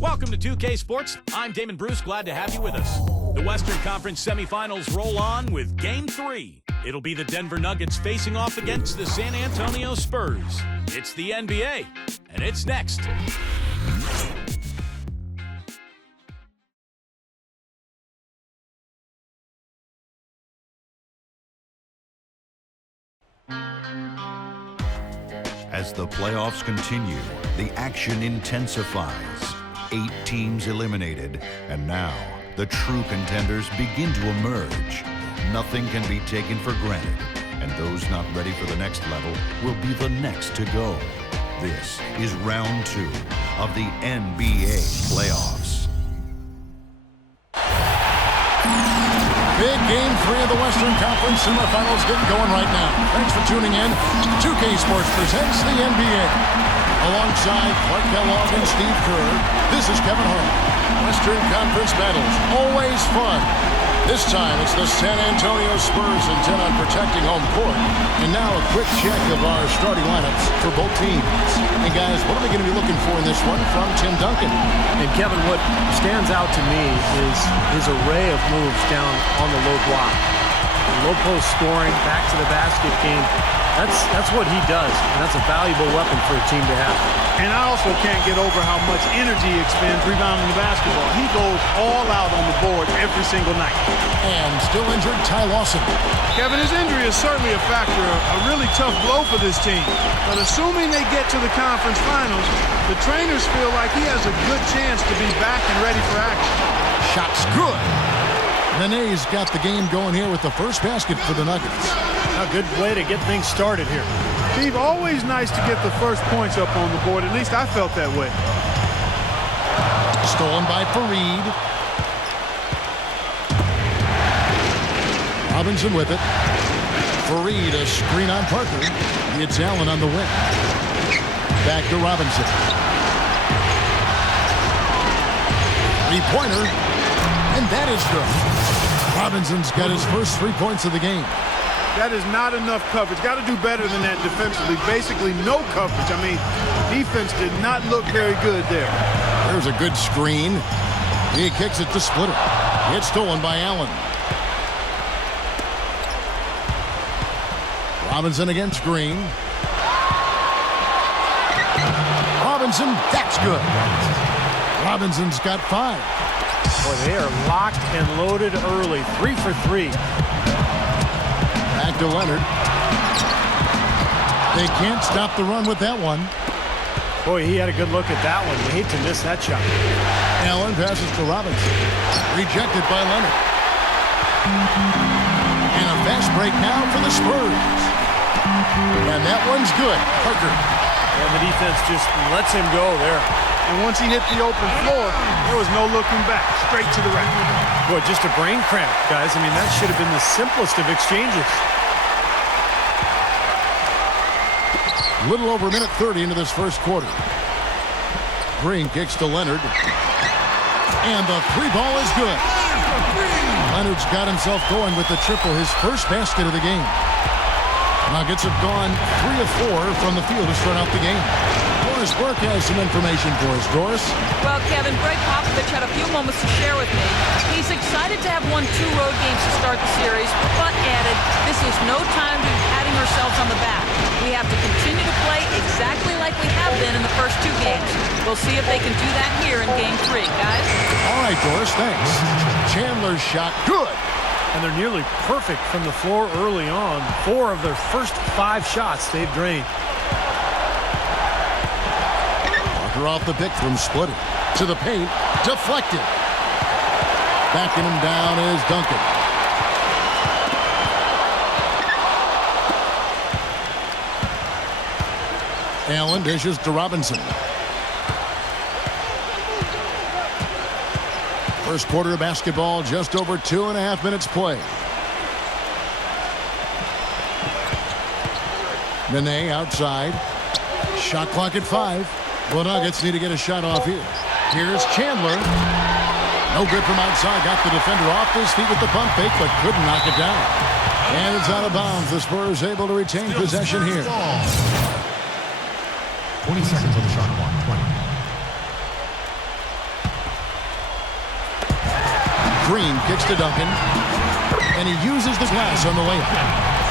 Welcome to 2K Sports. I'm Damon Bruce, glad to have you with us. The Western Conference semifinals roll on with Game 3. It'll be the Denver Nuggets facing off against the San Antonio Spurs. It's the NBA, and it's next. As the playoffs continue, the action intensifies. 8 teams eliminated, and now the true contenders begin to emerge. Nothing can be taken for granted, and those not ready for the next level will be the next to go. This is round 2 of the NBA playoffs. Big Game 3 of the Western Conference semifinals getting going right now. Thanks for tuning in. 2K Sports presents the NBA. Alongside Clark Kellogg and Steve Kerr, this is Kevin Hart. Western Conference battles, always fun. This time it's the San Antonio Spurs intent on protecting home court. And now a quick check of our starting lineups for both teams. And guys, what are we going to be looking for in this one from Tim Duncan? And Kevin, what stands out to me is his array of moves down on the low block. Low post scoring, back to the basket game. That's what he does, and that's a valuable weapon for a team to have. And I also can't get over how much energy he expends rebounding the basketball. He goes all out on the board every single night. And still injured, Ty Lawson. Kevin, his injury is certainly a factor, a really tough blow for this team. But assuming they get to the conference finals, the trainers feel like he has a good chance to be back and ready for action. Shot's good. Nene's got the game going here with the first basket for the Nuggets. A good way to get things started here. Steve, always nice to get the first points up on the board. At least I felt that way. Stolen by Fareed. Robinson with it. Fareed, a screen on Parker. It's Allen on the wing. Back to Robinson. Three-pointer. And that is good. Robinson's got his first 3 points of the game. That is not enough coverage. Got to do better than that defensively. Basically no coverage. I mean, defense did not look very good there. There's a good screen. He kicks it to Splitter. It's stolen by Allen. Robinson against Green. Robinson, that's good. Robinson's got 5. Boy, they are locked and loaded early. 3 for 3. Back to Leonard. They can't stop the run with that one. Boy, he had a good look at that one. You hate to miss that shot. Allen passes to Robinson. Rejected by Leonard. And a fast break now for the Spurs. And that one's good. Parker. And the defense just lets him go there. And once he hit the open floor, there was no looking back. Straight to the rack. Boy, just a brain cramp, guys. I mean, that should have been the simplest of exchanges. A little over a minute 30 into this first quarter. Green kicks to Leonard. And the 3 ball is good. Leonard's got himself going with the triple, his first basket of the game. Nuggets have gone 3 of 4 from the field to start out the game. Doris Burke has some information for us. Doris? Well, Kevin, Greg Popovich had a few moments to share with me. He's excited to have won 2 road games to start the series, but added, this is no time to be patting ourselves on the back. We have to continue to play exactly like we have been in the first 2 games. We'll see if they can do that here in Game 3, guys. All right, Doris, thanks. Chandler's shot, good. And they're nearly perfect from the floor early on. 4 of their first 5 shots they've drained. Parker off the pick from Splitter. To the paint. Deflected. Backing him down is Duncan. Allen dishes to Robinson. First quarter of basketball, just over 2.5 minutes play. Nene outside. Shot clock at 5. The Nuggets need to get a shot off here. Here's Chandler. No good from outside. Got the defender off his feet with the pump fake, but couldn't knock it down. And it's out of bounds. The Spurs able to retain possession here. 20 seconds on the shot clock. 20. Green kicks to Duncan. And he uses the glass on the layup.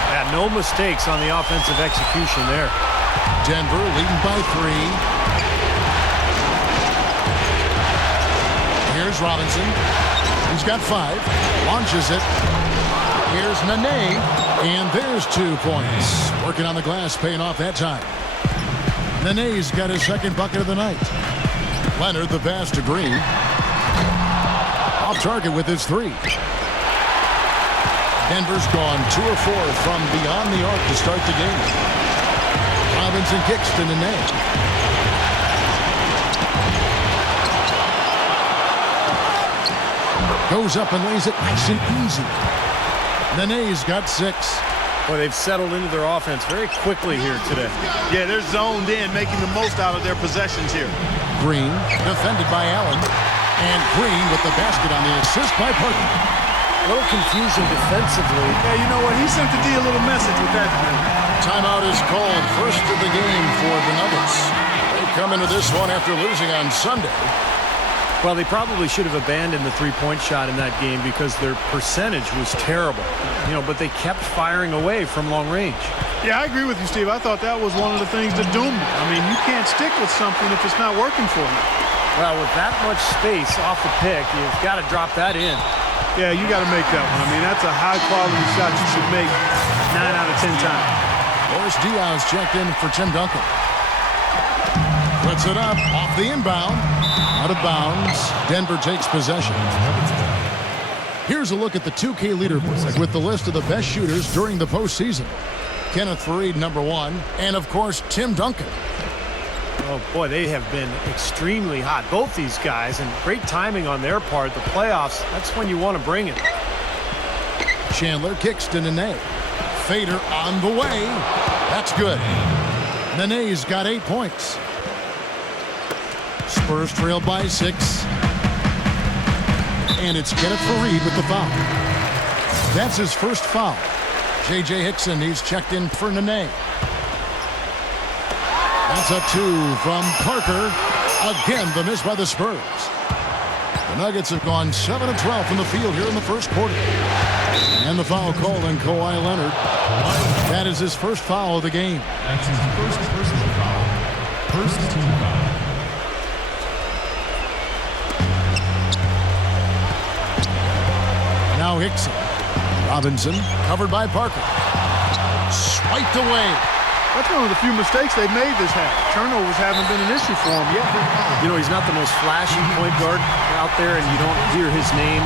Yeah, no mistakes on the offensive execution there. Denver leading by 3. Here's Robinson. He's got 5. Launches it. Here's Nene. And there's 2 points. Working on the glass, paying off that time. Nene's got his second bucket of the night. Leonard, the pass to Green. Off target with his 3. Denver's gone 2 of 4 from beyond the arc to start the game. Robinson kicks to Nene. Goes up and lays it nice and easy. Nene's got 6. Boy, they've settled into their offense very quickly here today. Yeah, they're zoned in, making the most out of their possessions here. Green, defended by Allen. And Green with the basket on the assist by Parker. A little confusion defensively. Yeah, you know what? He sent the D a little message with that. Timeout is called. First of the game for the Nuggets. They come into this one after losing on Sunday. Well, they probably should have abandoned the three-point shot in that game because their percentage was terrible. But they kept firing away from long range. Yeah, I agree with you, Steve. I thought that was one of the things that doomed them. I mean, you can't stick with something if it's not working for you. Well, with that much space off the pick, you've got to drop that in. Yeah, you got to make that one. I mean, that's a high-quality shot you should make 9 out of 10 times. Boris Diaz checked in for Tim Duncan. Puts it up off the inbound. Out of bounds. Denver takes possession. Here's a look at the 2K leaderboard with the list of the best shooters during the postseason. Kenneth Faried, number 1. And, of course, Tim Duncan. Oh, boy, they have been extremely hot, both these guys, and great timing on their part. The playoffs, that's when you want to bring it. Chandler kicks to Nene. Fader on the way. That's good. Nene's got 8 points. Spurs trail by 6. And it's Kenneth Faried with the foul. That's his first foul. J.J. Hickson, he's checked in for Nene. That's a 2 from Parker. Again, the miss by the Spurs. The Nuggets have gone 7 of 12 from the field here in the first quarter. And the foul called on Kawhi Leonard. That is his first foul of the game. That's his first personal foul. First team foul. Now Hickson. Robinson covered by Parker. Swiped away. That's one of the few mistakes they've made this half. Turnovers haven't been an issue for him yet. He's not the most flashy point guard out there, and you don't hear his name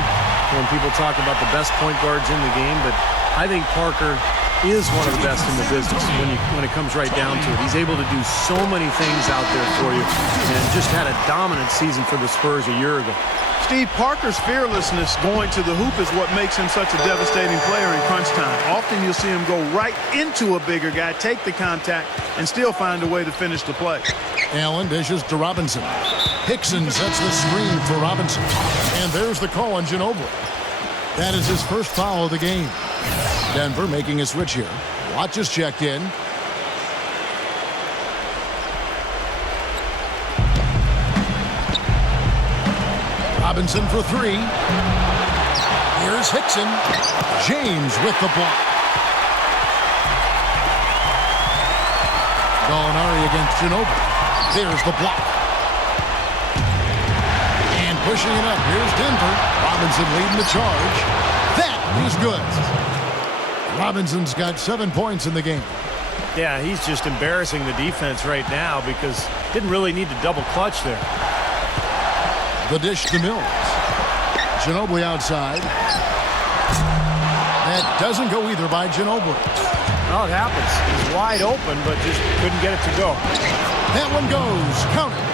when people talk about the best point guards in the game, but I think Parker is one of the best in the business when it comes right down to it. He's able to do so many things out there for you, and just had a dominant season for the Spurs a year ago. Steve, Parker's fearlessness going to the hoop is what makes him such a devastating player in crunch time. Often you'll see him go right into a bigger guy, take the contact, and still find a way to finish the play. Allen dishes to Robinson. Hickson sets the screen for Robinson. And there's the call on Ginobili. That is his first foul of the game. Denver making a switch here. Watch is checked in. Robinson for 3. Here's Hickson. James with the block. Gallinari against Ginobili. There's the block. And pushing it up. Here's Denver. Robinson leading the charge. That is good. Robinson's got 7 points in the game. Yeah, he's just embarrassing the defense right now because didn't really need to double clutch there. The dish to Mills. Ginobili outside. That doesn't go either by Ginobili. Well, it happens. He's wide open, but just couldn't get it to go. That one goes. Count it.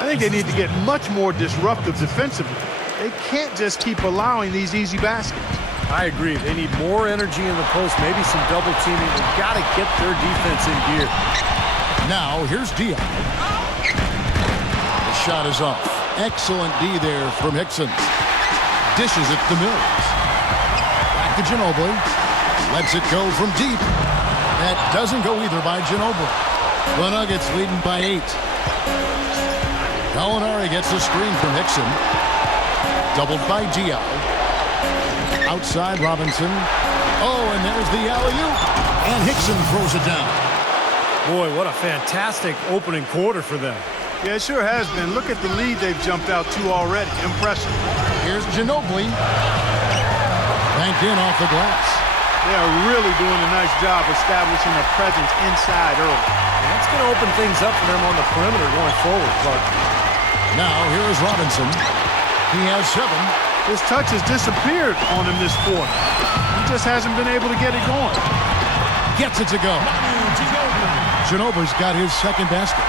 I think they need to get much more disruptive defensively. They can't just keep allowing these easy baskets. I agree. They need more energy in the post, maybe some double teaming. They've got to get their defense in gear. Now, here's Diaz. The shot is off. Excellent D there from Hickson. Dishes it to Mills. Back to Ginobili. Lets it go from deep. That doesn't go either by Ginobili. The Nuggets leading by 8. Gallinari gets the screen from Hickson. Doubled by Diaz. Outside Robinson. Oh, and there's the alley-oop. And Hickson throws it down. Boy, what a fantastic opening quarter for them. Yeah, it sure has been. Look at the lead they've jumped out to already. Impressive. Here's Ginobili. Banked in off the glass. They are really doing a nice job establishing a presence inside early. And that's going to open things up for them on the perimeter going forward, Clark. Now, here is Robinson. He has 7. His touch has disappeared on him this quarter. He just hasn't been able to get it going. Gets it to go. Ginobili's got his second basket.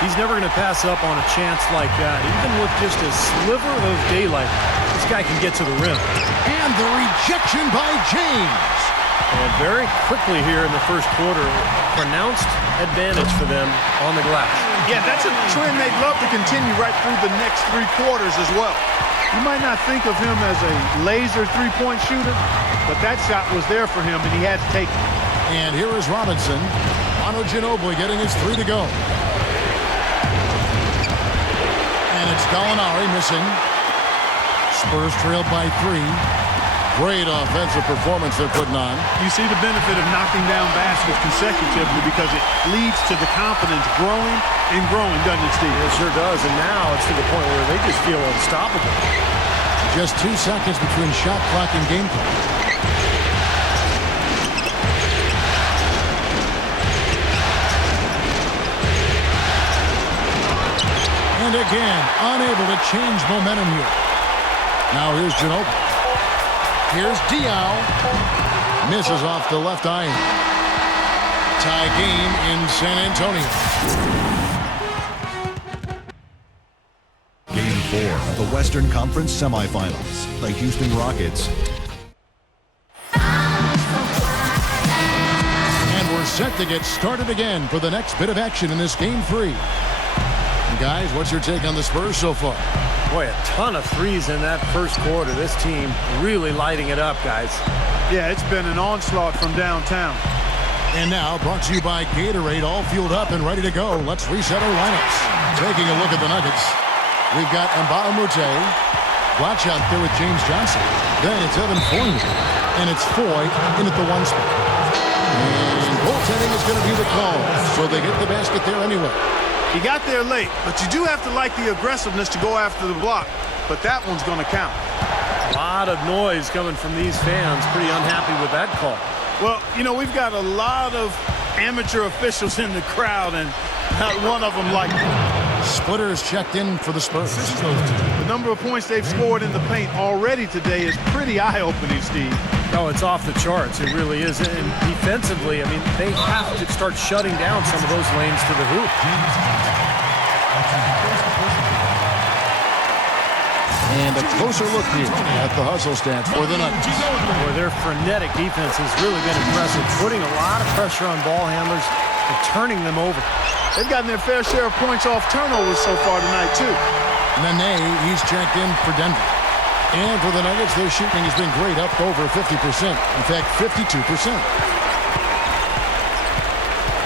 He's never going to pass up on a chance like that. Even with just a sliver of daylight, this guy can get to the rim. And the rejection by James. And very quickly here in the first quarter, pronounced advantage for them on the glass. Yeah, that's a trend they'd love to continue right through the next 3 quarters as well. You might not think of him as a laser three-point shooter, but that shot was there for him, and he had to take it. And here is Robinson. Manu Ginobili getting his 3 to go. And it's Gallinari missing. Spurs trailed by 3. Great offensive performance they're putting on. You see the benefit of knocking down baskets consecutively because it leads to the confidence growing and growing, doesn't it, Steve? It sure does, and now it's to the point where they just feel unstoppable. Just 2 seconds between shot clock and game clock. And again, unable to change momentum here. Now here's Ginobili. Here's Diaw. Misses off the left iron. Tie game in San Antonio. Game 4 of the Western Conference semifinals. The Houston Rockets. And we're set to get started again for the next bit of action in this Game 3. Guys, what's your take on the Spurs so far? Boy, a ton of threes in that first quarter. This team really lighting it up, guys. Yeah, it's been an onslaught from downtown. And now, brought to you by Gatorade, all fueled up and ready to go. Let's reset our lineups. Taking a look at the Nuggets, we've got Mbah a Moute, Watch out there with James Johnson. Then it's Evan Fournier, and it's Foy in at the 1 spot. And goaltending is going to be the call, so they get the basket there anyway. He got there late, but you do have to like the aggressiveness to go after the block. But that one's going to count. A lot of noise coming from these fans. Pretty unhappy with that call. Well, you know, we've got a lot of amateur officials in the crowd, and not one of them like it. Splitter is checked in for the Spurs. The number of points they've scored in the paint already today is pretty eye-opening, Steve. Oh, it's off the charts. It really is. And defensively, I mean, they have to start shutting down some of those lanes to the hoop. And a closer look here at the hustle stats for the Nuggets. Boy, their frenetic defense has really been impressive, putting a lot of pressure on ball handlers and turning them over. They've gotten their fair share of points off turnovers so far tonight, too. Nene, he's checked in for Denver. And for the Nuggets, their shooting has been great, up over 50%. In fact, 52%.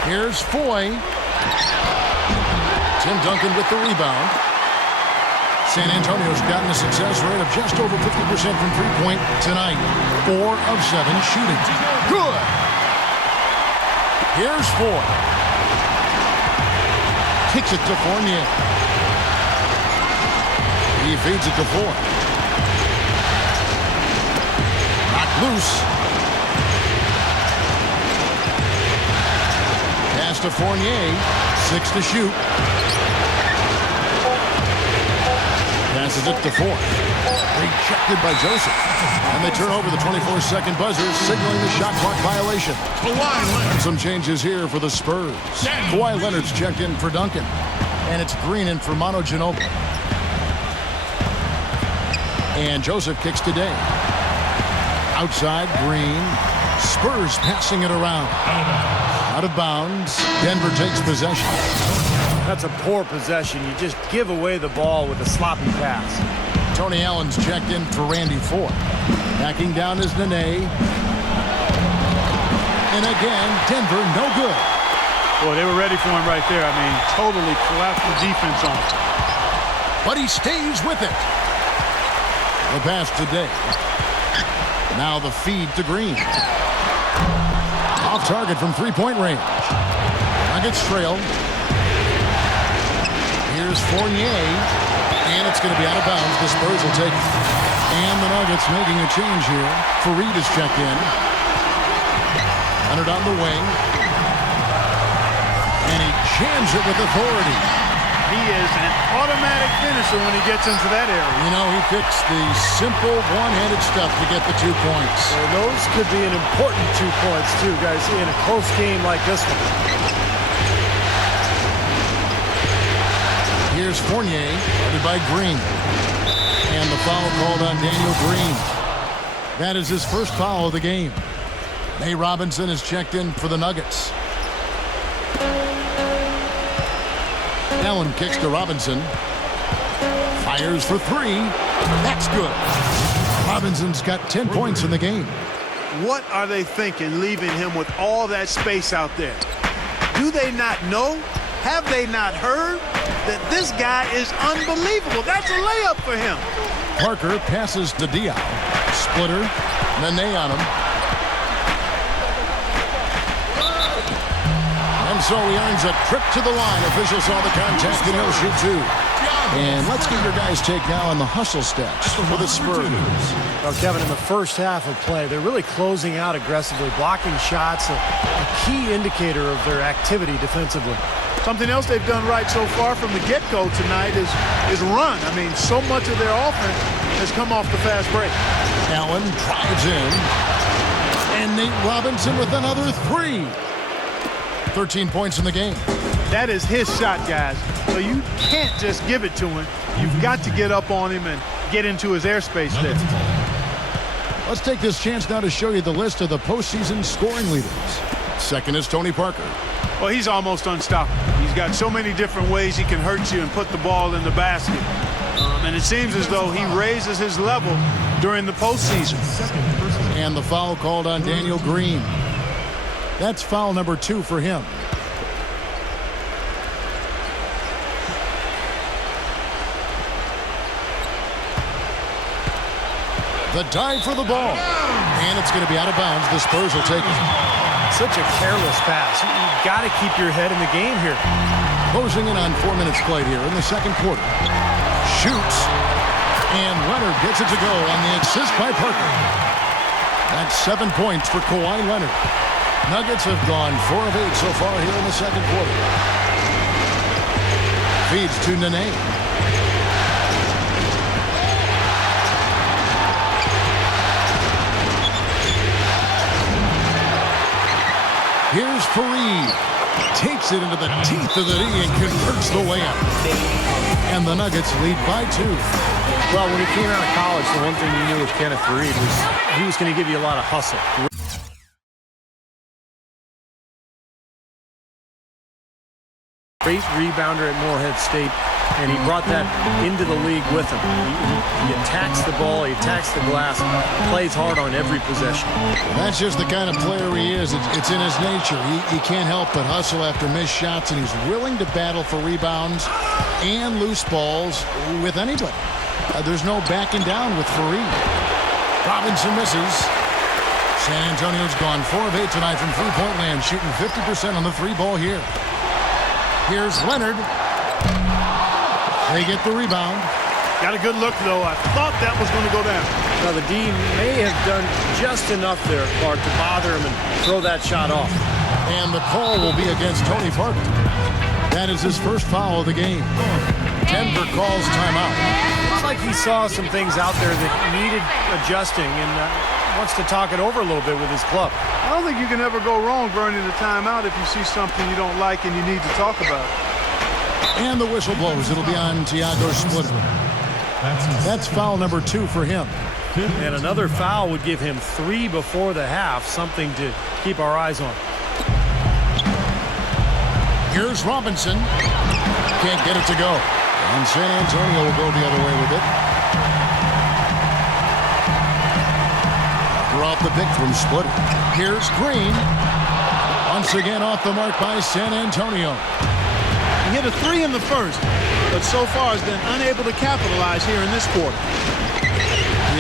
Here's Foy. Tim Duncan with the rebound. San Antonio's gotten a success rate of just over 50% from three-point tonight. 4 of 7 shooting. Good. Here's Foy. Kicks it to Fournier. He feeds it to Foy. Loose. Pass to Fournier. 6 to shoot. Passes it to Foy. Rejected by Joseph. And they turn over the 24-second buzzer, signaling the shot clock violation. And some changes here for the Spurs. Kawhi Leonard's checked in for Duncan. And it's Green in for Manu Ginobili. And Joseph kicks today. Outside, Green. Spurs passing it around. Out of bounds. Denver takes possession. That's a poor possession. You just give away the ball with a sloppy pass. Tony Allen's checked in for Randy Foy. Backing down is Nene. And again, Denver no good. Boy, they were ready for him right there. I mean, totally collapsed the defense on him. But he stays with it. The pass today. Now the feed to Green. Off target from three-point range. Nuggets trail. Here's Fournier. And it's going to be out of bounds. The Spurs will take it. And the Nuggets making a change here. Fareed is checked in. Leonard on the wing. And he jams it with authority. He is an automatic finisher when he gets into that area. You know, he picks the simple one-handed stuff to get the 2 points. And those could be an important 2 points, too, guys, in a close game like this one. Here's Fournier, guarded by Green. And the foul called on Daniel Green. That is his first foul of the game. May Robinson is checked in for the Nuggets. Allen kicks to Robinson. Fires for three. That's good. Robinson's got 10 points in the game. What are they thinking leaving him with all that space out there? Do they not know? Have they not heard that this guy is unbelievable? That's a layup for him. Parker passes to Diaw. Splitter. Nene on him. And so he earns a trip to the line. Officials saw the contact and he'll shoot two. And let's get your guys' take now on the hustle stats for the Spurs. Well, Kevin, in the first half of play, they're really closing out aggressively, blocking shots, a key indicator of their activity defensively. Something else they've done right so far from the get-go tonight is run. I mean, so much of their offense has come off the fast break. Allen drives in. And Nate Robinson with another three. 13 points in the game. That is his shot, guys. So you can't just give it to him. You've got to get up on him and get into his airspace there. Let's take this chance now to show you the list of the postseason scoring leaders. Second is Tony Parker. Well, he's almost unstoppable. He's got so many different ways he can hurt you and put the ball in the basket. And it seems as though he raises his level during the postseason. And the foul called on Daniel Green. That's foul number 2 for him. The dive for the ball. And it's going to be out of bounds. The Spurs will take it. Such a careless pass. You've got to keep your head in the game here. Closing in on 4 minutes played here in the second quarter. Shoots. And Leonard gets it to go on the assist by Parker. That's 7 points for Kawhi Leonard. Nuggets have gone 4 of 8 so far here in the second quarter. Feeds to Nene. Here's Fareed. Takes it into the teeth of the D and converts the layup. And the Nuggets lead by 2. Well, when he came out of college, the one thing you knew with Kenneth Fareed was he was going to give you a lot of hustle. Great rebounder at Morehead State, and he brought that into the league with him. He attacks the ball, he attacks the glass, plays hard on every possession. That's just the kind of player he is. It's in his nature. He can't help but hustle after missed shots, and he's willing to battle for rebounds and loose balls with anybody. There's no backing down with Fareed. Robinson misses. San Antonio's gone 4 of 8 tonight from three-point land, shooting 50% on the 3-ball here. Here's Leonard. They get the rebound. Got a good look, though. I thought that was going to go down. Now, the D may have done just enough there, Clark, to bother him and throw that shot off. And the call will be against Tony Parker. That is his first foul of the game. Denver calls timeout. Looks like he saw some things out there that needed adjusting and wants to talk it over a little bit with his club. I don't think you can ever go wrong burning the timeout if you see something you don't like and you need to talk about. And the whistle blows. It'll be on Tiago Splitter. That's foul number 2 for him. And another foul would give him 3 before the half, something to keep our eyes on. Here's Robinson. Can't get it to go. And San Antonio will go the other way with it. Off the pick from Splitter. Here's Green. Once again off the mark by San Antonio. He hit a 3 in the first, but so far has been unable to capitalize here in this quarter.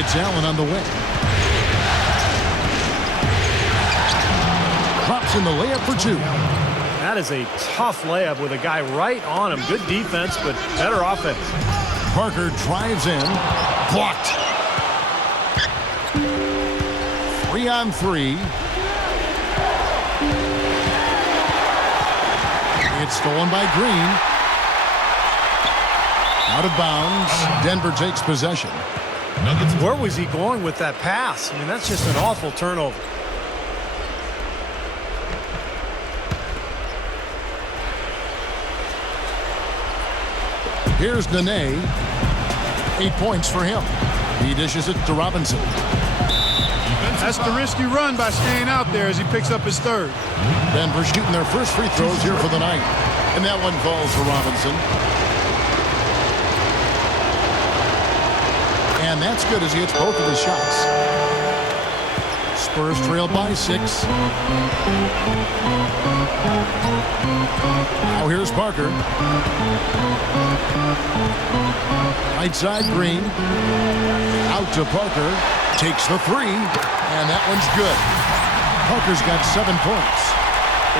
It's Allen on the wing. drops in the layup for two. That is a tough layup with a guy right on him. Good defense, but better offense. Parker drives in. Blocked. 3-on-3. It's stolen by Green. Out of bounds. Denver takes possession. Where was he going with that pass? I mean, that's just an awful turnover. Here's Nene. 8 points for him. He dishes it to Robinson. That's the risky run by staying out there as he picks up his third. Denver shooting their first free throws here for the night. And that one falls for Robinson. And that's good as he hits both of his shots. Spurs trail by 6. Now here's Parker. Right side, Green. Out to Parker. Takes the three. And that one's good. Parker's got 7 points.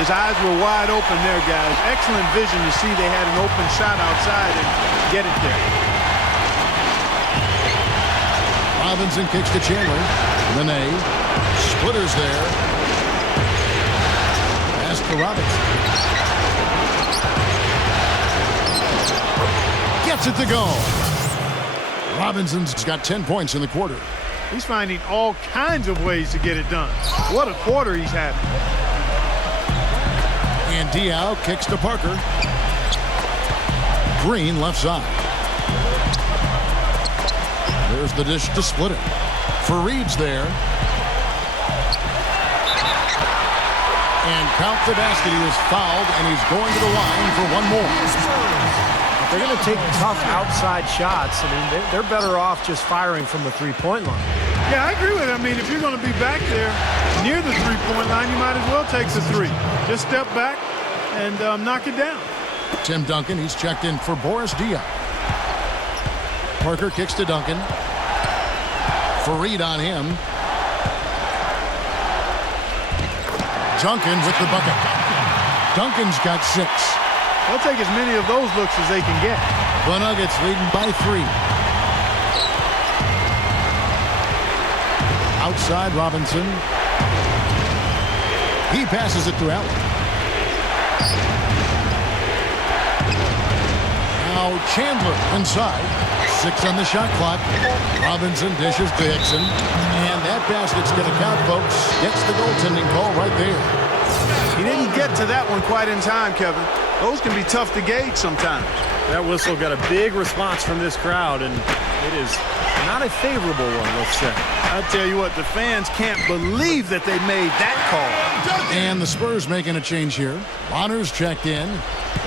His eyes were wide open there, guys. Excellent vision to see they had an open shot outside and get it there. Robinson kicks to Chandler. Nene. Splitters there. Pass to Robinson. Gets it to go. Robinson's got 10 points in the quarter. He's finding all kinds of ways to get it done. What a quarter he's having. And Diao kicks to Parker. Green left side. There's the dish to split it. Fareed's there. And count the basket. He is fouled, and he's going to the line for one more. They're going to take tough outside shots. I mean, they're better off just firing from the three-point line. Yeah, I agree with it. I mean, if you're going to be back there near the three-point line, you might as well take the three. Just step back and knock it down. Tim Duncan, he's checked in for Boris Diaw. Parker kicks to Duncan. Fareed on him. Duncan with the bucket. Duncan's got 6. They'll take as many of those looks as they can get. The Nuggets leading by 3. Outside Robinson. He passes it to Allen. Now Chandler inside. 6 on the shot clock. Robinson dishes to Hickson. And that basket's going to count, folks. Gets the goaltending call right there. He didn't get to that one quite in time, Kevin. Those can be tough to gauge sometimes. That whistle got a big response from this crowd, and it is not a favorable one, let's say. I tell you what, the fans can't believe that they made that call. And the Spurs making a change here. Bonner's checked in.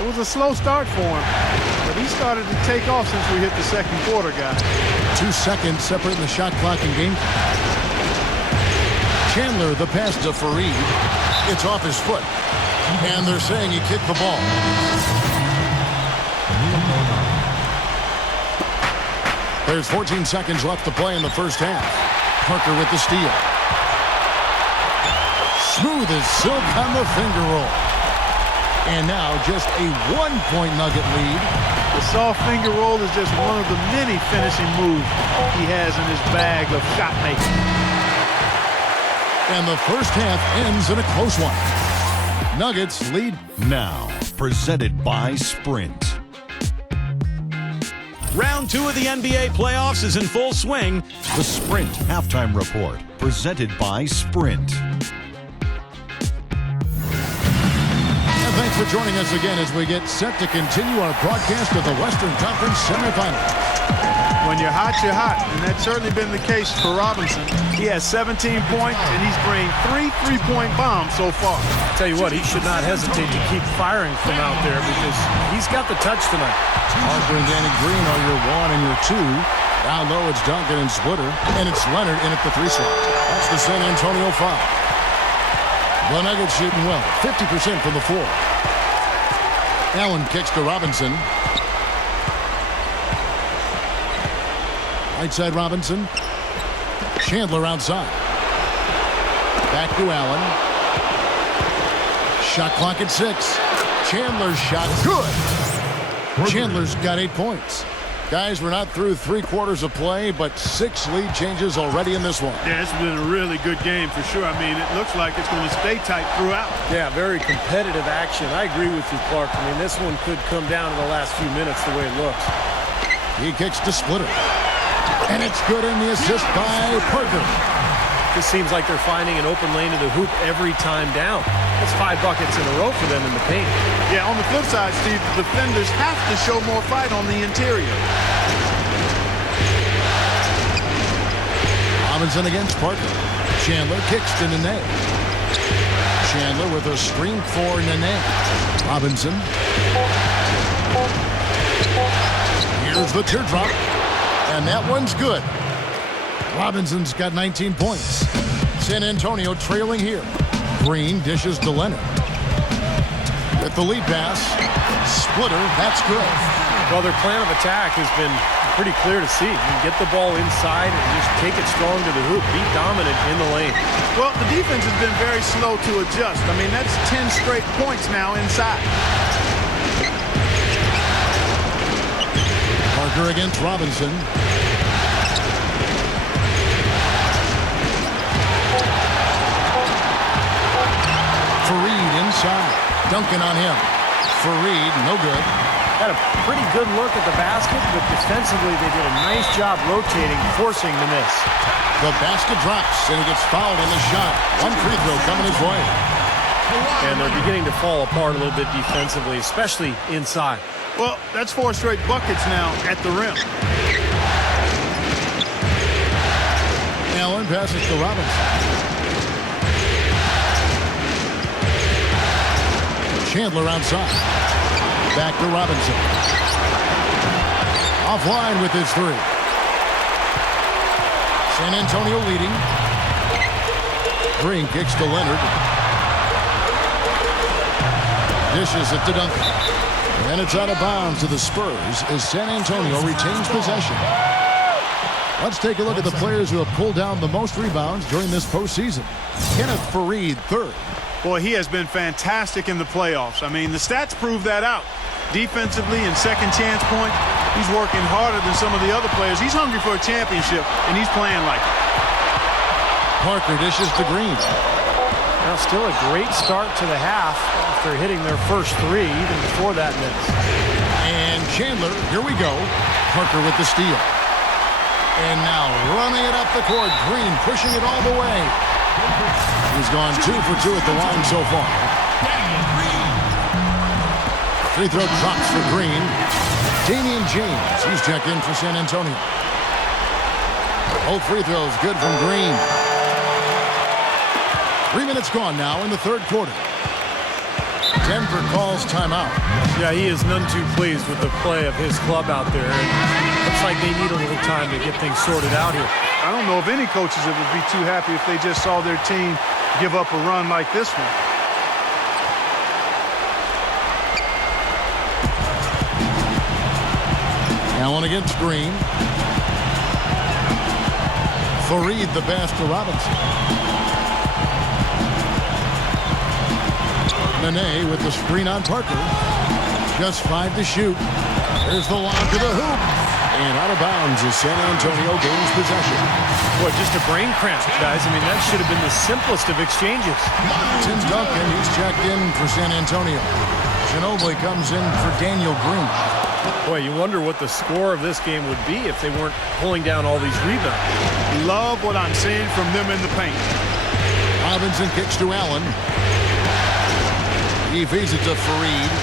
It was a slow start for him, but he started to take off since we hit the second quarter, guys. 2 seconds separating the shot clock and game. Chandler, the pass to Fareed. It's off his foot. And they're saying he kicked the ball. There's 14 seconds left to play in the first half. Parker with the steal. Smooth as silk on the finger roll. And now just a 1-point Nugget lead. The soft finger roll is just one of the many finishing moves he has in his bag of shot making. And the first half ends in a close one. Nuggets lead. Now, presented by Sprint. Round 2 of the NBA playoffs is in full swing. The Sprint Halftime Report, presented by Sprint. And thanks for joining us again as we get set to continue our broadcast of the Western Conference semifinals. When you're hot, and that's certainly been the case for Robinson. He has 17 points, and he's bringing 3 3-point bombs so far. I'll tell you what, he should not hesitate to keep firing from out there because he's got the touch tonight. Parker and Danny Green are your 1 and your 2. Down low, it's Duncan and Splitter, and it's Leonard in at the 3 slot. That's the San Antonio foul. The Nuggets shooting well, 50% from the 4. Allen kicks to Robinson. Right side Robinson. Chandler outside. Back to Allen. Shot clock at 6. Chandler's shot, good. Chandler's got 8 points. Guys, we're not through 3 quarters of play, but 6 lead changes already in this one. Yeah, it's been a really good game for sure. I mean, it looks like it's going to stay tight throughout. Yeah, very competitive action. I agree with you, Clark. I mean, this one could come down to the last few minutes the way it looks. He kicks to Splitter. And it's good in the assist by Parker. This seems like they're finding an open lane to the hoop every time down. That's 5 buckets in a row for them in the paint. Yeah, on the flip side, Steve, the defenders have to show more fight on the interior. Robinson against Parker. Chandler kicks to Nene. Chandler with a screen for Nene. Robinson. Here's the teardrop. And that one's good. Robinson's got 19 points. San Antonio trailing here. Green dishes to Leonard. With the lead pass. Splitter, that's good. Well, their plan of attack has been pretty clear to see. You can get the ball inside and just take it strong to the hoop. Be dominant in the lane. Well, the defense has been very slow to adjust. I mean, that's 10 straight points now inside. Parker against Robinson. Fareed inside. Duncan on him. Fareed, no good. Had a pretty good look at the basket, but defensively they did a nice job rotating, forcing the miss. The basket drops, and he gets fouled on the shot. One free throw coming his way. And they're beginning to fall apart a little bit defensively, especially inside. Well, that's 4 straight buckets now at the rim. Allen passes to Robinson. Chandler outside. Back to Robinson. Offline with his 3. San Antonio leading. Green kicks to Leonard. Dishes it to Duncan. And it's out of bounds to the Spurs as San Antonio retains possession. Let's take a look at the players who have pulled down the most rebounds during this postseason. Kenneth Fareed, 3rd. Boy, he has been fantastic in the playoffs. I mean, the stats prove that out. Defensively and second chance points, he's working harder than some of the other players. He's hungry for a championship, and he's playing like it. Parker dishes to Green. Now still a great start to the half after hitting their first 3 even before that miss. And Chandler, here we go. Parker with the steal. And now running it up the court. Green pushing it all the way. He's gone 2 for 2 at the line so far. Free throw drops for Green. Damian James, he's checked in for San Antonio. Both free throws good from Green. 3 minutes gone now in the 3rd quarter. Denver calls timeout. Yeah, he is none too pleased with the play of his club out there. And looks like they need a little time to get things sorted out here. I don't know of any coaches that would be too happy if they just saw their team give up a run like this one. Allen against Green. Fareed the pass to Robinson. Nene with the screen on Parker. Just 5 to shoot. There's the lob to the hoop. And out of bounds as San Antonio gains possession. Boy, just a brain cramp, guys. I mean, that should have been the simplest of exchanges. Tim Duncan, he's checked in for San Antonio. Ginobili comes in for Daniel Green. Boy, you wonder what the score of this game would be if they weren't pulling down all these rebounds. Love what I'm seeing from them in the paint. Robinson kicks to Allen. He feeds it to Fareed.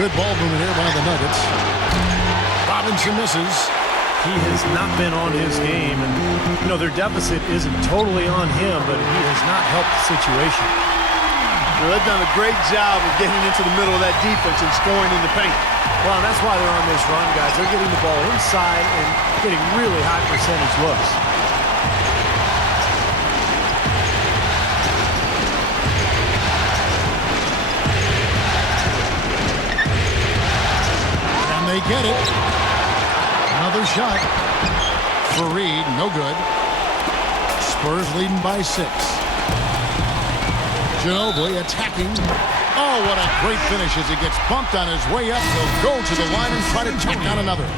Good ball movement here by the Nuggets. Robinson misses. He has not been on his game, and you know their deficit isn't totally on him, but he has not helped the situation. Well, they've done a great job of getting into the middle of that defense and scoring in the paint. Well, and that's why they're on this run, guys. They're getting the ball inside and getting really high percentage looks. And they get it. Another shot. Fareed, no good. Spurs leading by 6. Ginobili attacking. Oh, what a great finish as he gets bumped on his way up. He'll go to the line and try to tack on another.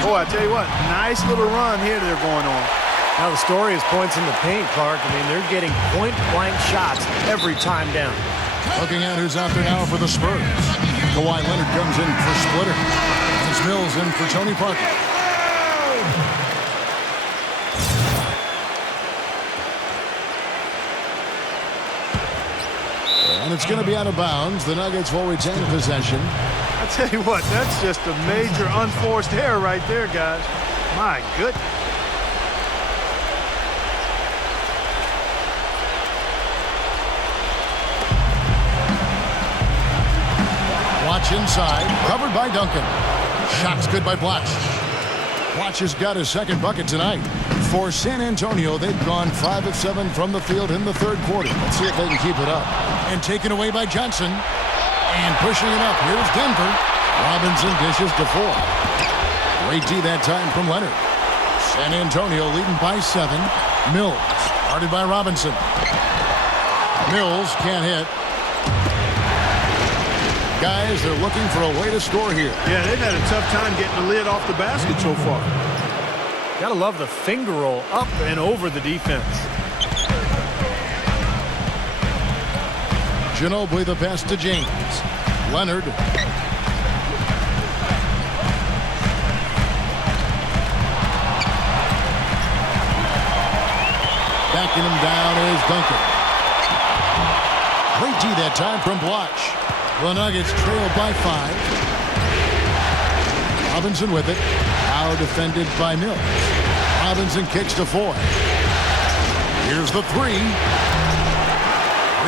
Boy, I tell you what, nice little run here they're going on. Now the story is points in the paint, Clark. I mean, they're getting point-blank shots every time down. Looking at who's out there now for the Spurs. Kawhi Leonard comes in for Splitter. It's Mills in for Tony Parker. And it's going to be out of bounds. The Nuggets will retain possession. I tell you what, that's just a major unforced error right there, guys. My goodness. Watch inside, covered by Duncan. Shot's good by Blatch. Blatch has got his second bucket tonight. For San Antonio, they've gone 5 of 7 from the field in the third quarter. Let's see if they can keep it up. And taken away by Johnson. And pushing it up. Here's Denver. Robinson dishes to 4. Great D that time from Leonard. San Antonio leading by 7. Mills, guarded by Robinson. Mills can't hit. Guys, they're looking for a way to score here. Yeah, they've had a tough time getting the lid off the basket so far. Gotta love the finger roll up and over the defense. Ginobili the pass to James. Leonard. Backing him down is Duncan. Great D that time from Blatch. The Nuggets trail by 5. Robinson with it. Now defended by Mills. Robinson kicks to 4. Here's the 3.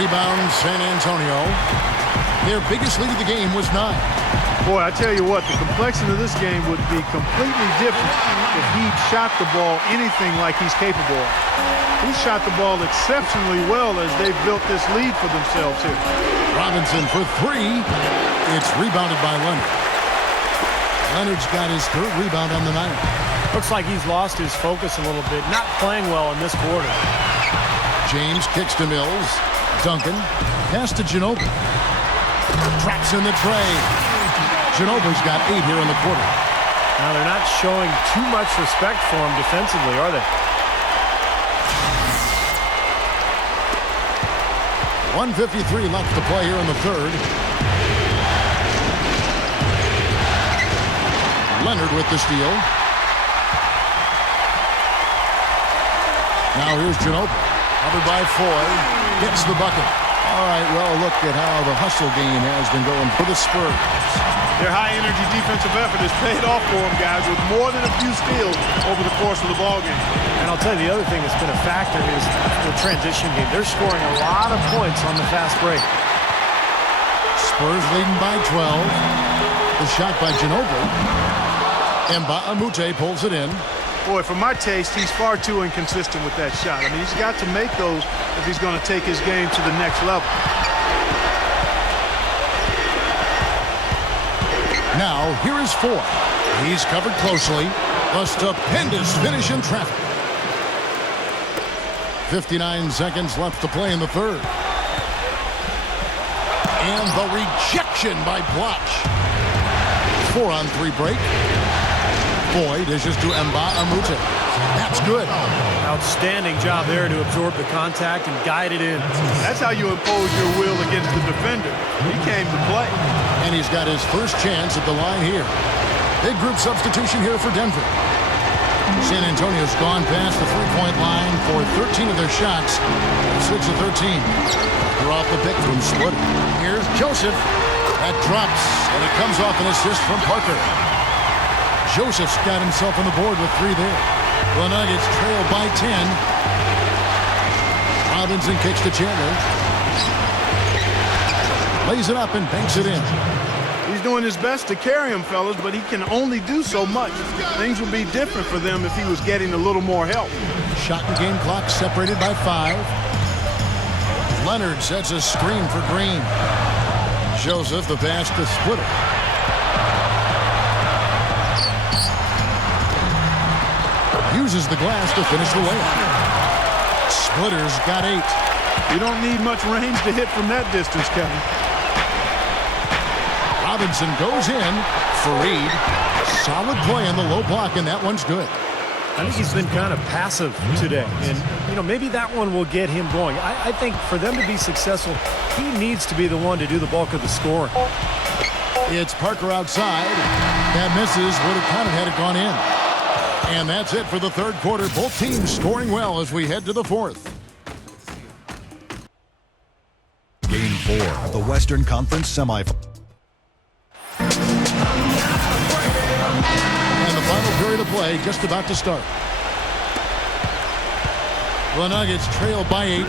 Rebound San Antonio. Their biggest lead of the game was 9. Boy, I tell you what, the complexion of this game would be completely different if he'd shot the ball anything like he's capable of. He shot the ball exceptionally well as they've built this lead for themselves here. Robinson for 3. It's rebounded by Leonard. Leonard's got his third rebound on the night. Looks like he's lost his focus a little bit. Not playing well in this quarter. James kicks to Mills. Duncan. Pass to Ginobili. Traps in the tray. Ginobili's got 8 here in the quarter. Now they're not showing too much respect for him defensively, are they? 1:53 left to play here in the third. Leonard with the steal. Now here's Ginobili. Covered by Foy. Gets the bucket. All right, well, look at how the hustle game has been going for the Spurs. Their high-energy defensive effort has paid off for them, guys, with more than a few steals over the course of the ballgame. And I'll tell you, the other thing that's been a factor is the transition game. They're scoring a lot of points on the fast break. Spurs leading by 12. The shot by Ginobili. And Mbamute pulls it in. Boy, for my taste, he's far too inconsistent with that shot. I mean, he's got to make those if he's going to take his game to the next level. Now, here is Foy. He's covered closely. A stupendous finish in traffic. 59 seconds left to play in the third. And the rejection by Blatch. 4-on-3 break. Foy dishes to Mbamute. That's good. Outstanding job there to absorb the contact and guide it in. That's how you impose your will against the defender. He came to play. And he's got his first chance at the line here. Big group substitution here for Denver. San Antonio's gone past the three-point line for 13 of their shots. 6 of 13. They're off the pick from Splitter. Here's Joseph. That drops, and it comes off an assist from Parker. Joseph's got himself on the board with 3 there. The Nuggets trail by 10. Robinson kicks to Chandler. Lays it up and banks it in. He's doing his best to carry him, fellas, but he can only do so much. Things would be different for them if he was getting a little more help. Shot and game clock separated by 5. Leonard sets a screen for Green. Joseph the pass to Splitter. Uses the glass to finish the layup. Splitter's got 8. You don't need much range to hit from that distance, Kevin. Robinson goes in. Fareed, solid play on the low block, and that one's good. I think he's been kind of passive today, and maybe that one will get him going. I think for them to be successful, he needs to be the one to do the bulk of the scoring. It's Parker outside. That misses. Would have counted had it gone in. And that's it for the third quarter. Both teams scoring well as we head to the fourth. Game 4 of the Western Conference semifinals. And the final period of play just about to start. The Nuggets trail by 8.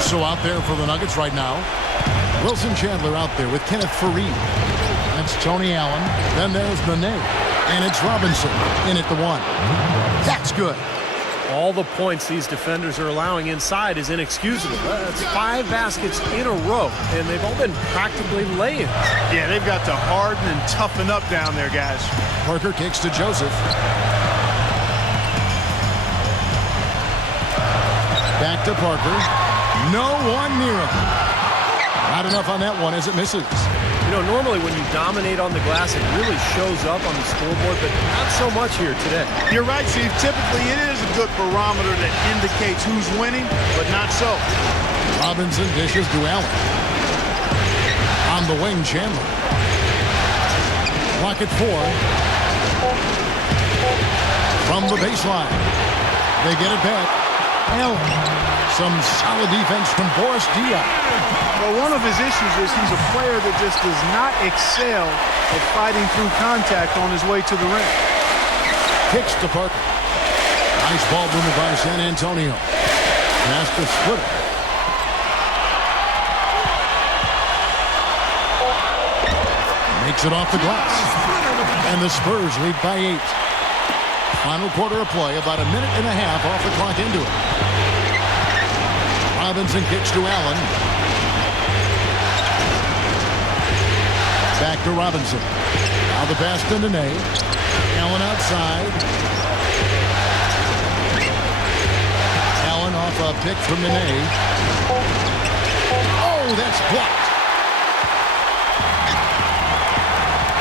So out there for the Nuggets right now, Wilson Chandler out there with Kenneth Fareed. That's Tony Allen. Then there's Nene. And it's Robinson in at the 1. That's good. All the points these defenders are allowing inside is inexcusable. That's 5 baskets in a row, and they've all been practically laying. Yeah, they've got to harden and toughen up down there, guys. Parker kicks to Joseph. Back to Parker. No one near him. Not enough on that one as it misses. Normally when you dominate on the glass, it really shows up on the scoreboard, but not so much here today. You're right, Steve. Typically, it is a good barometer that indicates who's winning, but not so. Robinson dishes to Allen. On the wing, Chandler. Clock at 4. From the baseline. They get it back. Allen. Some solid defense from Boris Diaw. Well, one of his issues is he's a player that just does not excel at fighting through contact on his way to the rim. Kicks to Parker. Nice ball movement by San Antonio. Pass to Splitter. Makes it off the glass. And the Spurs lead by 8. Final quarter of play, about a minute and a half off the clock into it. Robinson kicks to Allen. Back to Robinson. Now the pass to Nene. Allen outside. Allen off a pick from Nene. Oh, that's blocked.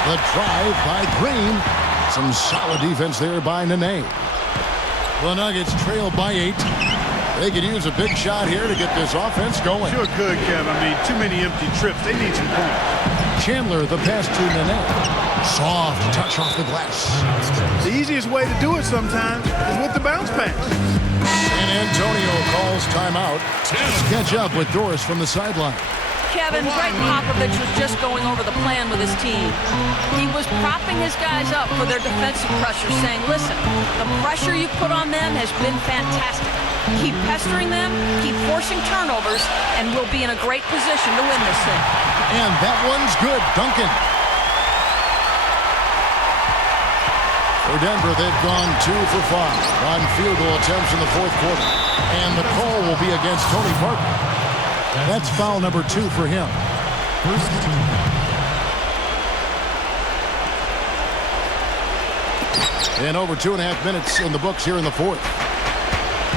The drive by Green. Some solid defense there by Nene. The Nuggets trail by 8. They could use a big shot here to get this offense going. Sure could, Kev. I mean, too many empty trips. They need some points. Chandler, the pass to Nene. Soft touch off the glass. The easiest way to do it sometimes is with the bounce pass. San Antonio calls timeout. Let's catch up with Doris from the sideline. Kevin, Greg Popovich was just going over the plan with his team. He was propping his guys up for their defensive pressure, saying, listen, the pressure you put on them has been fantastic. Keep pestering them, keep forcing turnovers, and we'll be in a great position to win this thing. And that one's good. Duncan. For Denver, they've gone 2 for 5 on field goal attempts in the fourth quarter. And the call will be against Tony Parker. That's foul number 2 for him. First team. And over 2.5 minutes in the books here in the fourth.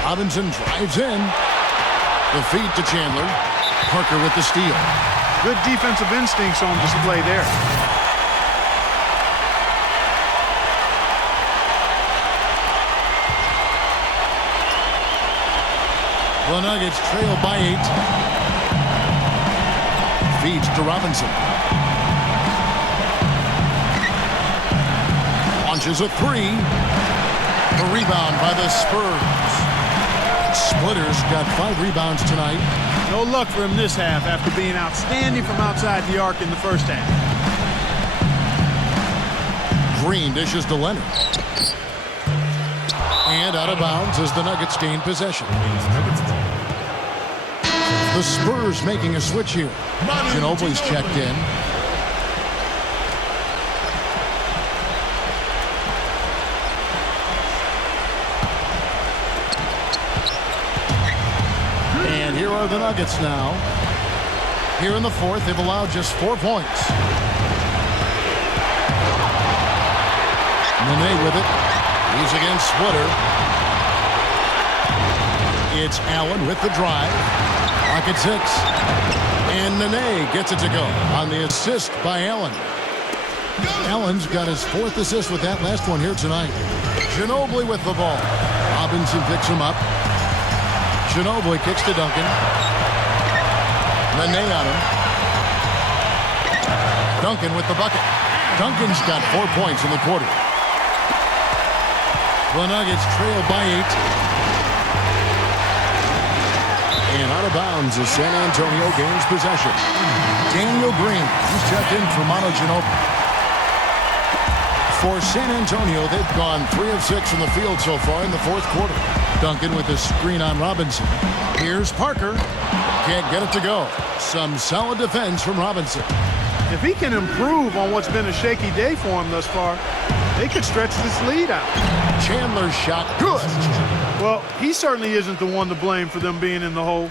Robinson drives in. The feed to Chandler. Parker with the steal. Good defensive instincts on display there. The Nuggets trail by 8. Feeds to Robinson. Launches a 3. A rebound by the Spurs. Splitter's got 5 rebounds tonight. No luck for him this half after being outstanding from outside the arc in the first half. Green dishes to Leonard. And out of bounds as the Nuggets gain possession. The Spurs making a switch here. Ginobili's checked in. And here are the Nuggets now. Here in the fourth, they've allowed just 4 points. Nene with it. He's against Splitter. It's Allen with the drive. Pocket 6. And Nene gets it to go on the assist by Allen. Allen's got his 4th assist with that last one here tonight. Ginobili with the ball. Robinson picks him up. Ginobili kicks to Duncan. Nene on him. Duncan with the bucket. Duncan's got 4 points in the quarter. The Nuggets trail by 8. And out of bounds as San Antonio gains possession. Daniel Green, he's checked in for Manu Ginobili. For San Antonio, they've gone 3 of 6 from the field so far in the 4th quarter. Duncan with a screen on Robinson. Here's Parker. Can't get it to go. Some solid defense from Robinson. If he can improve on what's been a shaky day for him thus far, they could stretch this lead out. Chandler's shot, good. Well, he certainly isn't the one to blame for them being in the hole.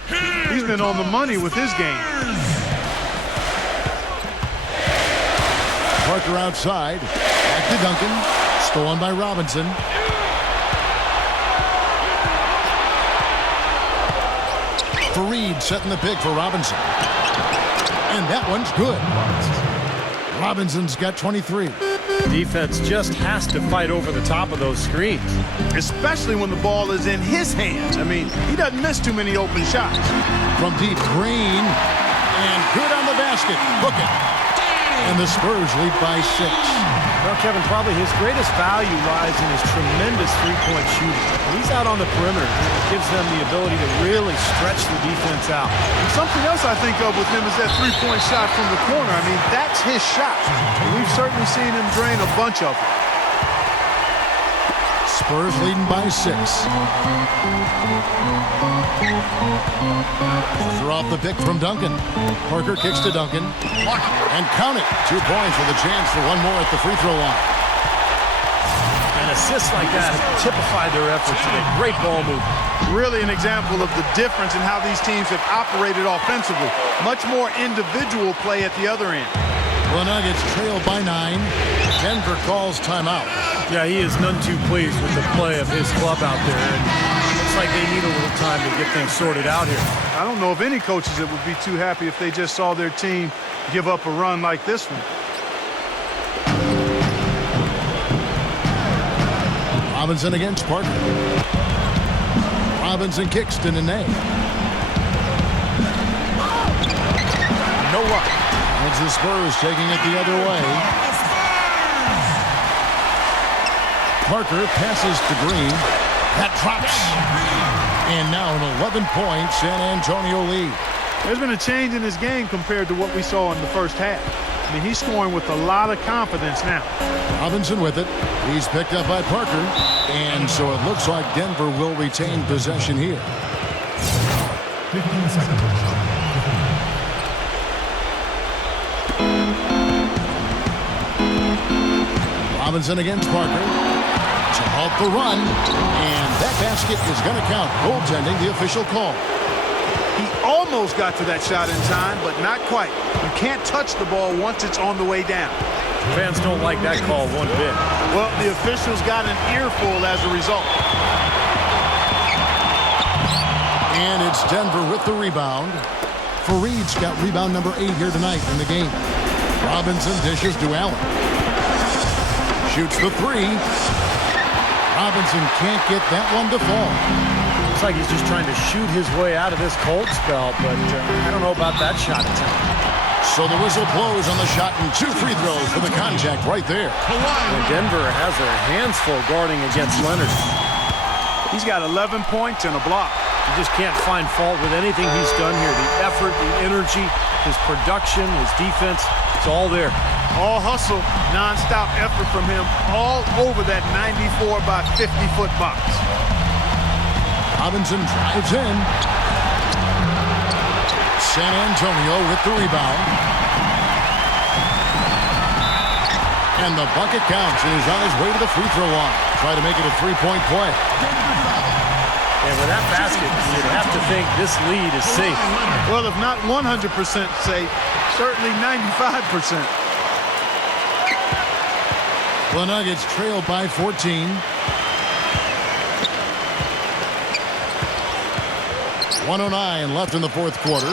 He's been on the money with his game. Parker outside. Back to Duncan. Stolen by Robinson. Fareed setting the pick for Robinson. And that one's good. Robinson's got 23. Defense just has to fight over the top of those screens. Especially when the ball is in his hands. I mean, he doesn't miss too many open shots. From deep, Green. And good on the basket. Book it. And the Spurs lead by 6. Well, Kevin, probably his greatest value lies in his tremendous three-point shooting. When he's out on the perimeter, it gives them the ability to really stretch the defense out. And something else I think of with him is that three-point shot from the corner. I mean, that's his shot. And we've certainly seen him drain a bunch of them. Spurs leading by 6. Throw off the pick from Duncan. Parker kicks to Duncan. And count it. 2 points with a chance for one more at the free throw line. And assists like that have typified their efforts today. Great ball movement. Really an example of the difference in how these teams have operated offensively. Much more individual play at the other end. The Nuggets trail by 9. Denver calls timeout. Yeah, he is none too pleased with the play of his club out there. And looks like they need a little time to get things sorted out here. I don't know of any coaches that would be too happy if they just saw their team give up a run like this one. Robinson against Parker. Robinson kicks to Nene. No luck. It's the Spurs taking it the other way. Parker passes to Green. That drops. And now an 11-point San Antonio lead. There's been a change in his game compared to what we saw in the first half. I mean, he's scoring with a lot of confidence now. Robinson with it. He's picked up by Parker. And so it looks like Denver will retain possession here. 15 seconds. Robinson against Parker. To halt the run. And that basket is going to count. Goaltending, the official call. He almost got to that shot in time, but not quite. You can't touch the ball once it's on the way down. Fans don't like that call one bit. Well, the officials got an earful as a result. And it's Denver with the rebound. Fareed's got rebound number 8 here tonight in the game. Robinson dishes to Allen. Shoots the 3. Robinson can't get that one to fall. Looks like he's just trying to shoot his way out of this cold spell, but I don't know about that shot attempt. So the whistle blows on the shot and 2 free throws for the contact right there. And Denver has their hands full guarding against Leonard. He's got 11 points and a block. You just can't find fault with anything he's done here. The effort, the energy, his production, his defense, it's all there. All hustle, non-stop effort from him all over that 94 by 50-foot box. Robinson drives in. San Antonio with the rebound. And the bucket counts and he's on his way to the free throw line. Try to make it a 3-point play. And with that basket, you'd have to think this lead is safe. Well, if not 100% safe, certainly 95%. The Nuggets trail by 14. 1:09 left in the fourth quarter.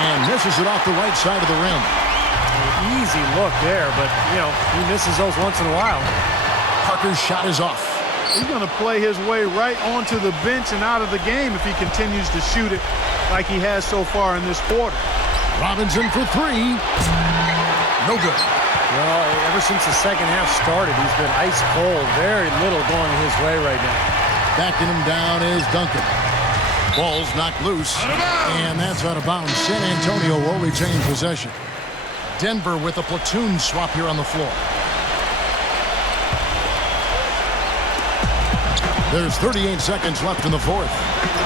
And misses it off the right side of the rim. An easy look there, but, he misses those once in a while. Parker's shot is off. He's going to play his way right onto the bench and out of the game if he continues to shoot it like he has so far in this quarter. Robinson for three. No good. Well, ever since the second half started, he's been ice cold. Very little going his way right now. Backing him down is Duncan. Ball's knocked loose, and that's out of bounds. San Antonio will retain possession. Denver with a platoon swap here on the floor. There's 38 seconds left in the fourth.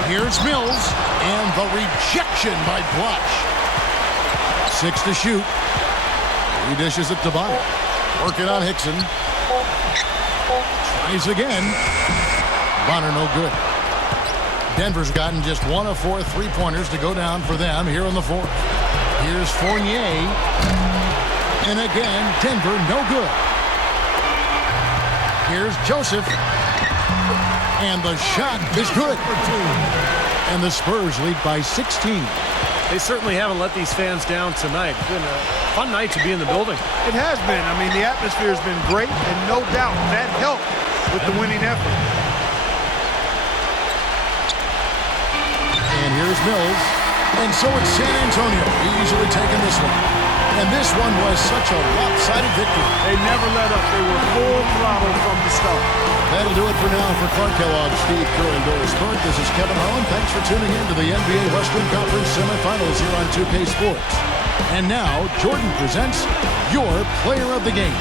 Here's Mills, and the rejection by Blush. 6 to shoot. He dishes it to Bonner. Working on Hickson. Tries again. Bonner no good. Denver's gotten just 1 of 4 three-pointers to go down for them here in the fourth. Here's Fournier. And again, Denver no good. Here's Joseph. And the shot is good. And the Spurs lead by 16. They certainly haven't let these fans down tonight. It's been a fun night to be in the building. It has been. I mean, the atmosphere has been great, and no doubt that helped with the winning effort. And here's Mills. And so it's San Antonio easily taking this one. And this one was such a lopsided victory. They never let up. They were full throttle from the start. That'll do it for now. For Clark Kellogg, Steve Kerr, and Doris Burke, this is Kevin Harlan. Thanks for tuning in to the NBA Western Conference semifinals here on 2K Sports. And now, Jordan presents your player of the game.